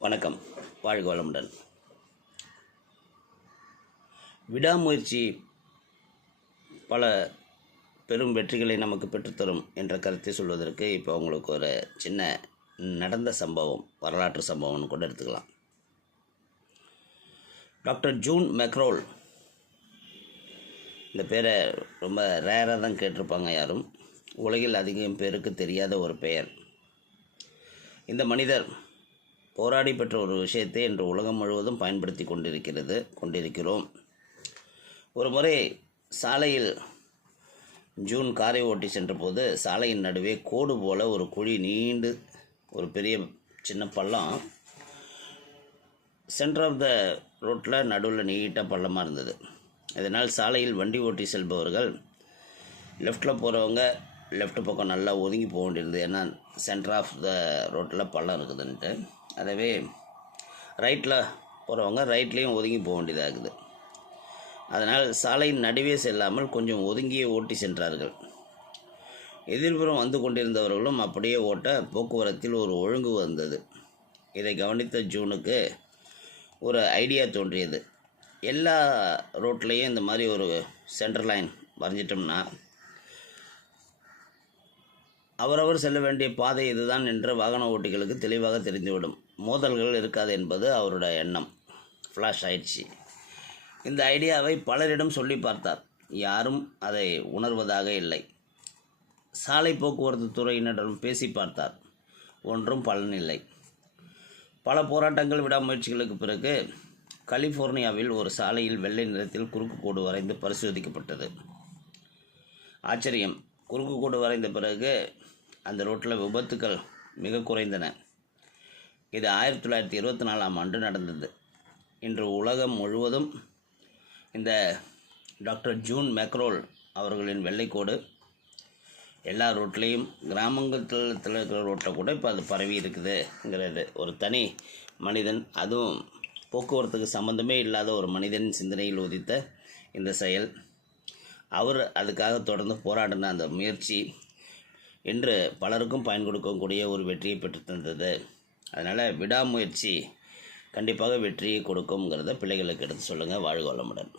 வணக்கம். வாழ்க வளமுடன். விடாமுயற்சி பல பெரும் வெற்றிகளை நமக்கு பெற்றுத்தரும் என்ற கருத்தை சொல்வதற்கு இப்போ உங்களுக்கு ஒரு சின்ன நடந்த சம்பவம் வரலாற்று சம்பவம்னு கூட எடுத்துக்கலாம். டாக்டர் ஜூன் மெக்ரோல். இந்த பேரை ரொம்ப ரேராக தான் கேட்டிருப்பாங்க யாரும். உலகில் அதிகம் பேருக்கு தெரியாத ஒரு பெயர். இந்த மனிதர் போராடி பெற்ற ஒரு விஷயத்தை இன்று உலகம் முழுவதும் பயன்படுத்தி கொண்டிருக்கிறது கொண்டிருக்கிறோம். ஒரு முறை சாலையில் ஜூன் காரை ஓட்டி சென்றபோது சாலையின் நடுவே கோடு போல ஒரு குழி நீண்டு ஒரு பெரிய சின்ன பள்ளம் சென்டர் ஆஃப் த ரோட்டில் நடுவில் நீட்டாக பள்ளமாக இருந்தது. இதனால் சாலையில் வண்டி ஓட்டி செல்பவர்கள் லெஃப்ட்டில் போகிறவங்க லெஃப்ட் பக்கம் நல்லா ஒதுங்கி போக வேண்டியிருந்தது. ஏன்னா சென்டர் ஆஃப் த ரோட்டில் பள்ளம் இருக்குதுன்ட்டு. அதவே ரைட்டில் போகிறவங்க ரைட்லேயும் ஒதுங்கி போக வேண்டியதாகுது. அதனால் சாலையின் நடுவே செல்லாமல் கொஞ்சம் ஒதுங்கியே ஓட்டி சென்றார்கள். எதிர்புறம் வந்து கொண்டிருந்தவர்களும் அப்படியே ஓட்ட போக்குவரத்தில் ஒரு ஒழுங்கு வந்தது. இதை கவனித்த ஜூனுக்கு ஒரு ஐடியா தோன்றியது. எல்லா ரோட்லேயும் இந்த மாதிரி ஒரு சென்டர் லைன் வரைஞ்சிட்டோம்னா அவரவர் செல்ல வேண்டிய பாதை இதுதான் என்று வாகன ஓட்டிகளுக்கு தெளிவாக தெரிந்துவிடும். மோதல்கள் இருக்காது என்பது அவருடைய எண்ணம். ஃப்ளாஷ் ஆயிடுச்சு. இந்த ஐடியாவை பலரிடம் சொல்லி பார்த்தார். யாரும் அதை உணர்வதாக இல்லை. சாலை போக்குவரத்து துறையினரிடம் பேசி பார்த்தார். ஒன்றும் பலனில்லை பல போராட்டங்கள் விடாமுயற்சிகளுக்கு பிறகு கலிஃபோர்னியாவில் ஒரு சாலையில் வெள்ளை நிறத்தில் குறுக்கு கோடு வரைந்து பரிசோதிக்கப்பட்டது. ஆச்சரியம். குறுக்கு கோடு வரைந்த பிறகு அந்த ரோட்டில் விபத்துக்கள் மிக குறைந்தன. இது ஆயிரத்தி தொள்ளாயிரத்தி இருபத்தி நாலாம் ஆண்டு நடந்தது. இன்று உலகம் முழுவதும் இந்த டாக்டர் ஜூன் மேக்ரோல் அவர்களின் வெள்ளைக்கோடு எல்லா ரோட்லேயும் கிராமங்கத்தில் இருக்கிற ரோட்டில் கூட இப்போ அது பரவி இருக்குதுங்கிறது. ஒரு தனி மனிதன் அதுவும் போக்குவரத்துக்கு சம்மந்தமே இல்லாத ஒரு மனிதன் சிந்தனையில் உதித்த இந்த செயல். அவர் அதுக்காக தொடர்ந்து போராடின அந்த முயற்சி இன்று பலருக்கும் பயன் கொடுக்கக்கூடிய ஒரு வெற்றியை பெற்று தந்தது அதனால் விடாமுயற்சி கண்டிப்பாக வெற்றியை கொடுக்குங்கிறத பிள்ளைகளுக்கு எடுத்து சொல்லுங்கள் வாழ்க வளமுடன்.